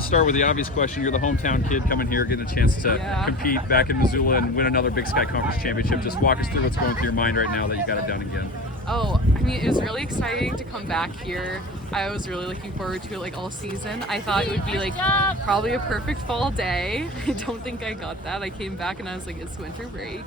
Start with the obvious question. You're the hometown kid coming here, getting a chance to compete back in Missoula and win another Big Sky Conference championship. Just walk us through what's going through your mind right now that you got it done again. Oh, I mean, it was really exciting to come back here. I was really looking forward to it like all season. I thought it would be like probably a perfect fall day. I don't think I got that. I came back and I was like, it's winter break.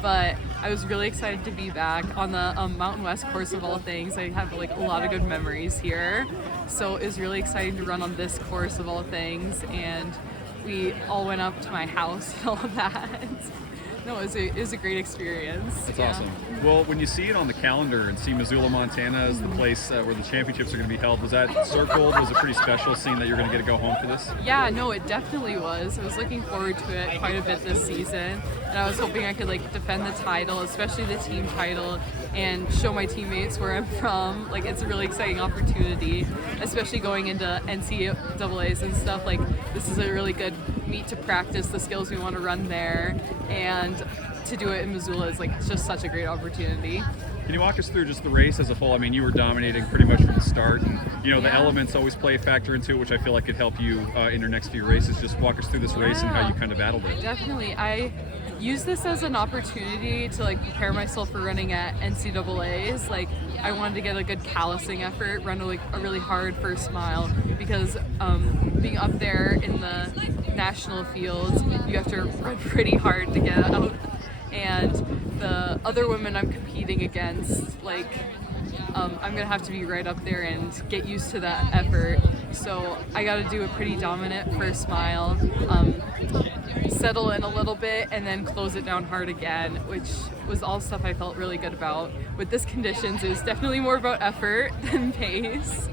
But I was really excited to be back on the Mountain West course of all things. I have like a lot of good memories here. So it was really exciting to run on this course of all things. And we all went up to my house and all of that. No, it was a great experience. That's awesome. Well, when you see it on the calendar and see Missoula, Montana as the place where the championships are going to be held, was that circled? Was it pretty special seeing that you're going to get to go home for this? Yeah, no, it definitely was. I was looking forward to it quite a bit this season, and I was hoping I could like defend the title, especially the team title, and show my teammates where I'm from. Like, it's a really exciting opportunity, especially going into NCAAs and stuff. Like, this is a really good meet to practice the skills we want to run there, and to do it in Missoula is like just such a great opportunity. Can you walk us through just the race as a whole? I mean, you were dominating pretty much from the start, and the elements always play a factor into it, which I feel like could help you in your next few races. Just walk us through this race and how you kind of battled it. Definitely. I use this as an opportunity to like prepare myself for running at NCAAs. Like, I wanted to get a good callousing effort, run a really hard first mile, because being up there in the national fields, you have to run pretty hard to get out. And the other women I'm competing against, like, I'm gonna have to be right up there and get used to that effort. So I got to do a pretty dominant first mile, settle in a little bit, and then close it down hard again, which was all stuff I felt really good about. With this conditions, it was definitely more about effort than pace,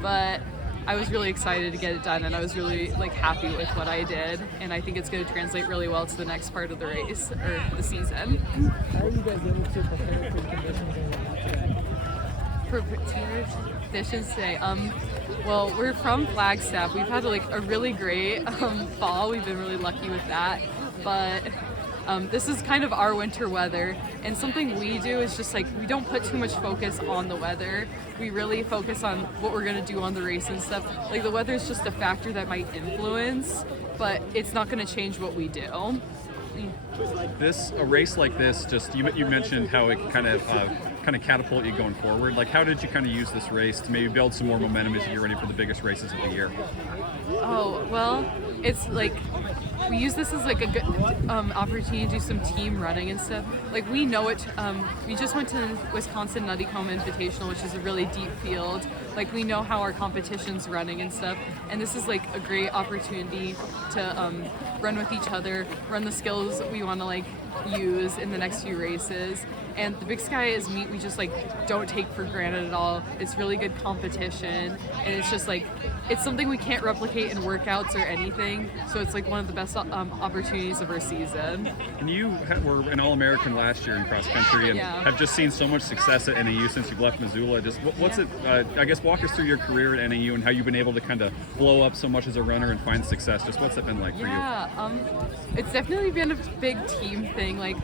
but I was really excited to get it done, and I was really like happy with what I did, and I think it's going to translate really well to the next part of the race or the season. How are you guys able to prepare for the conditions today? Prepared conditions today. Well, we're from Flagstaff. We've had like a really great fall. We've been really lucky with that, but this is kind of our winter weather, and something we do is just like we don't put too much focus on the weather. We really focus on what we're gonna do on the race and stuff. Like, the weather is just a factor that might influence, but it's not gonna change what we do. A race like this, just you mentioned how it kind of catapult you going forward. Like, how did you kind of use this race to maybe build some more momentum as you get ready for the biggest races of the year? Oh, well, it's like we use this as like a good opportunity to do some team running and stuff. Like, we know it. We just went to the Wisconsin Nuttycombe Invitational, which is a really deep field. Like, we know how our competition's running and stuff, and this is like a great opportunity to run with each other, run the skills we want to like use in the next few races. And the Big Sky is meet we just like don't take for granted at all. It's really good competition, and it's just like it's something we can't replicate in workouts or anything. So it's like one of the best opportunities of our season. And you were an All-American last year in cross country, and have just seen so much success at NAU since you've left Missoula. Just what's it? I guess walk us through your career at NAU and how you've been able to kind of blow up so much as a runner and find success. Just what's that been like for you? It's definitely been a big team thing. Like,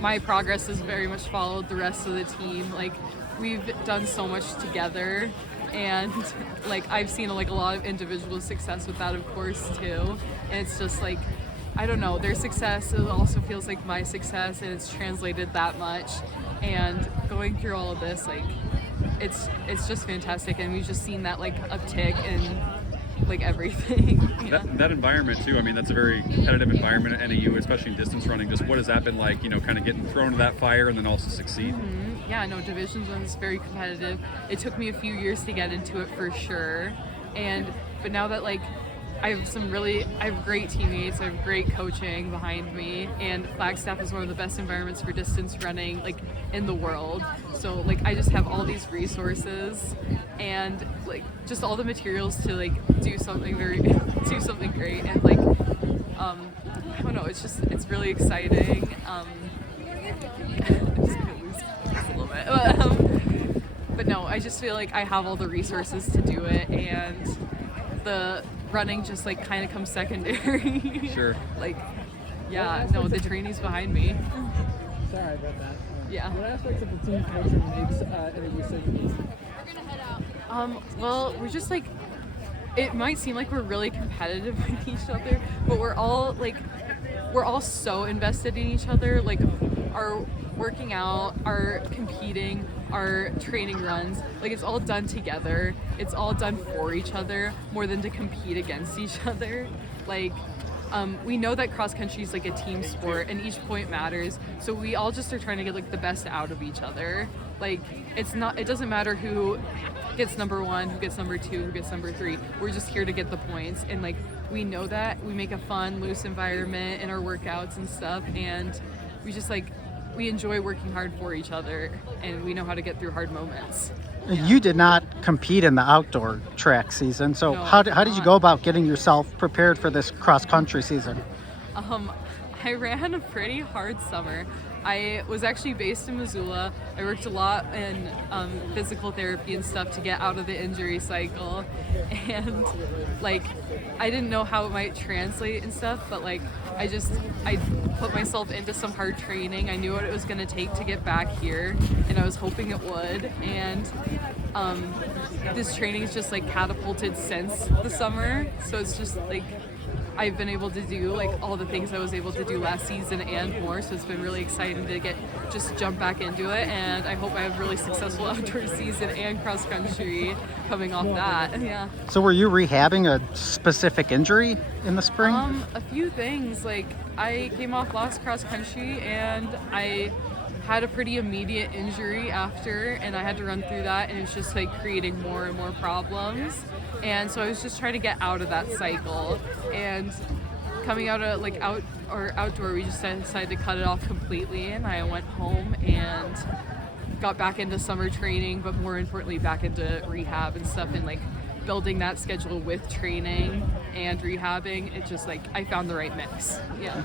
my progress has very much followed the rest of the team. Like, we've done so much together, and like I've seen like a lot of individual success with that, of course, too. And it's just like, I don't know, their success also feels like my success, and it's translated that much. And going through all of this, like, it's just fantastic, and we've just seen that like uptick in like everything. That environment too, I mean, that's a very competitive environment at NAU, especially in distance running. Just what has that been like, kind of getting thrown into that fire and then also succeed? Yeah, no, Division 1 is very competitive. It took me a few years to get into it for sure, but now that like I have great teammates, I have great coaching behind me, and Flagstaff is one of the best environments for distance running like in the world. So like I just have all these resources and like just all the materials to like do something great, and like I don't know, it's really exciting. I'm just gonna lose focus a little bit, but no, I just feel like I have all the resources to do it, and the running just like kind of comes secondary. Sure. Like, yeah, no, the training's behind me. Sorry about that. Yeah. What aspects of the team culture makes NAU so unique? Well, we're just like, it might seem like we're really competitive with each other, but we're all so invested in each other. Like our working out, our competing, our training runs, like it's all done together. It's all done for each other more than to compete against each other. Like we know that cross country is like a team sport and each point matters. So we all just are trying to get like the best out of each other. Like it doesn't matter who gets number 1, who gets number 2, who gets number 3. We're just here to get the points. And like we know that. We make a fun, loose environment in our workouts and stuff, and we just like we enjoy working hard for each other, and we know how to get through hard moments. You did not compete in the outdoor track season, so No, how did you go about getting yourself prepared for this cross country season? I ran a pretty hard summer. I was actually based in Missoula. I worked a lot in physical therapy and stuff to get out of the injury cycle, and like I didn't know how it might translate and stuff, but like I put myself into some hard training. I knew what it was going to take to get back here, and I was hoping it would. And this training is just like catapulted since the summer, so it's just like I've been able to do like all the things I was able to do last season and more, so it's been really exciting to just jump back into it, and I hope I have a really successful outdoor season and cross country coming off that. Yeah. So were you rehabbing a specific injury in the spring? A few things. Like I came off last cross country and I had a pretty immediate injury after, and I had to run through that, and it was just like creating more and more problems. And so I was just trying to get out of that cycle, and coming out of like outdoor, we just decided to cut it off completely, and I went home and got back into summer training, but more importantly back into rehab and stuff, and like building that schedule with training and rehabbing. It just like I found the right mix. Yeah.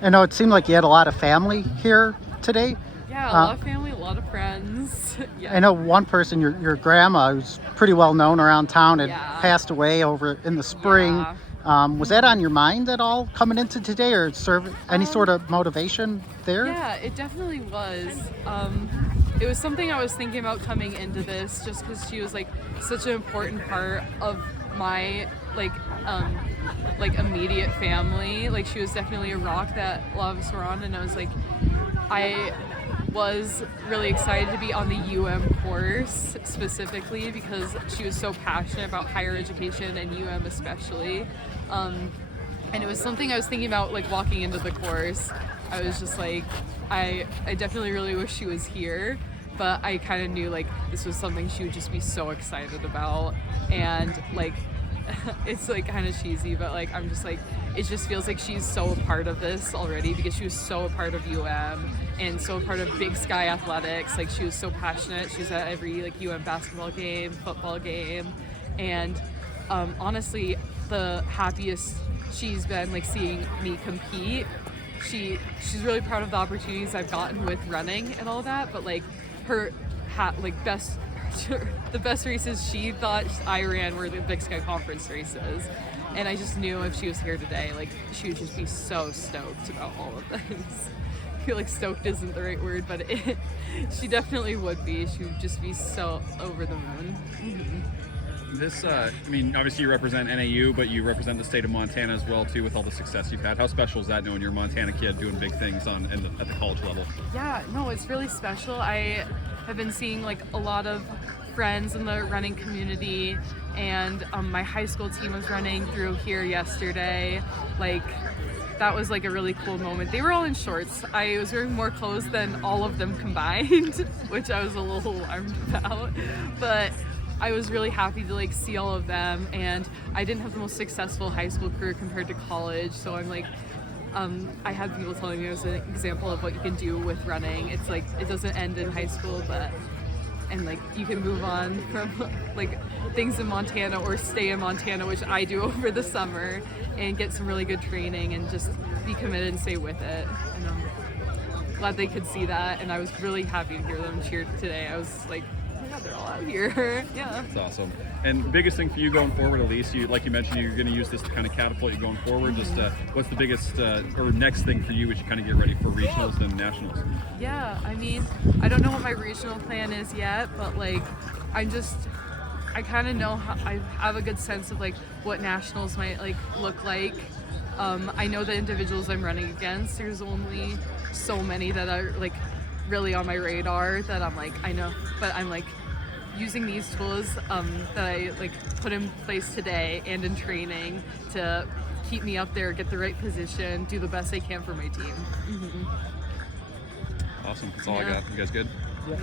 I know it seemed like you had a lot of family here today. Yeah, a lot of family, a lot of friends. Yeah. I know one person, your grandma, who's pretty well known around town, had Yeah. passed away over in the spring. Yeah. Was that on your mind at all coming into today, or serve any sort of motivation there? Yeah, it definitely was. It was something I was thinking about coming into this, just because she was like such an important part of my like immediate family. Like she was definitely a rock that a lot of us were on, and I was like, I was really excited to be on the course specifically because she was so passionate about higher education and especially. And it was something I was thinking about like walking into the course. I was just like, I definitely really wish she was here, but I kind of knew like this was something she would just be so excited about. And like it's like kind of cheesy, but like I'm just like, it just feels like she's so a part of this already because she was so a part of and so a part of Big Sky Athletics. Like she was so passionate. She was at every like basketball game, football game, and honestly the happiest she's been like seeing me compete. She's really proud of the opportunities I've gotten with running and all that, but like her the best races she thought I ran were the Big Sky Conference races. And I just knew if she was here today, like she would just be so stoked about all of this. I feel like stoked isn't the right word, but she definitely would be. She would just be so over the moon. Mm-hmm. This, I mean, obviously you represent NAU, but you represent the state of Montana as well too, with all the success you've had. How special is that, knowing you're a Montana kid doing big things at the college level? Yeah, no, it's really special. I have been seeing like a lot of friends in the running community, and my high school team was running through here yesterday. Like that was like a really cool moment. They were all in shorts. I was wearing more clothes than all of them combined, which I was a little alarmed about, but I was really happy to like see all of them. And I didn't have the most successful high school career compared to college, so I'm like I had people telling me it was an example of what you can do with running. It's like it doesn't end in high school, and like you can move on from like things in Montana or stay in Montana, which I do over the summer, and get some really good training and just be committed and stay with it. And I'm glad they could see that, and I was really happy to hear them cheer today. I was like, oh my God, they're all out here. Yeah. That's awesome. And biggest thing for you going forward, Elise, like you mentioned, you're going to use this to kind of catapult you going forward. Just what's the biggest or next thing for you as you kind of get ready for regionals and nationals? Yeah, I mean, I don't know what my regional plan is yet, but like I kind of know I have a good sense of like what nationals might like look like. I know the individuals I'm running against. There's only so many that are like really on my radar that I'm like I know, but I'm like using these tools that I like put in place today and in training to keep me up there, get the right position, do the best I can for my team. Awesome. That's all I Yeah. got. You guys good? Yeah.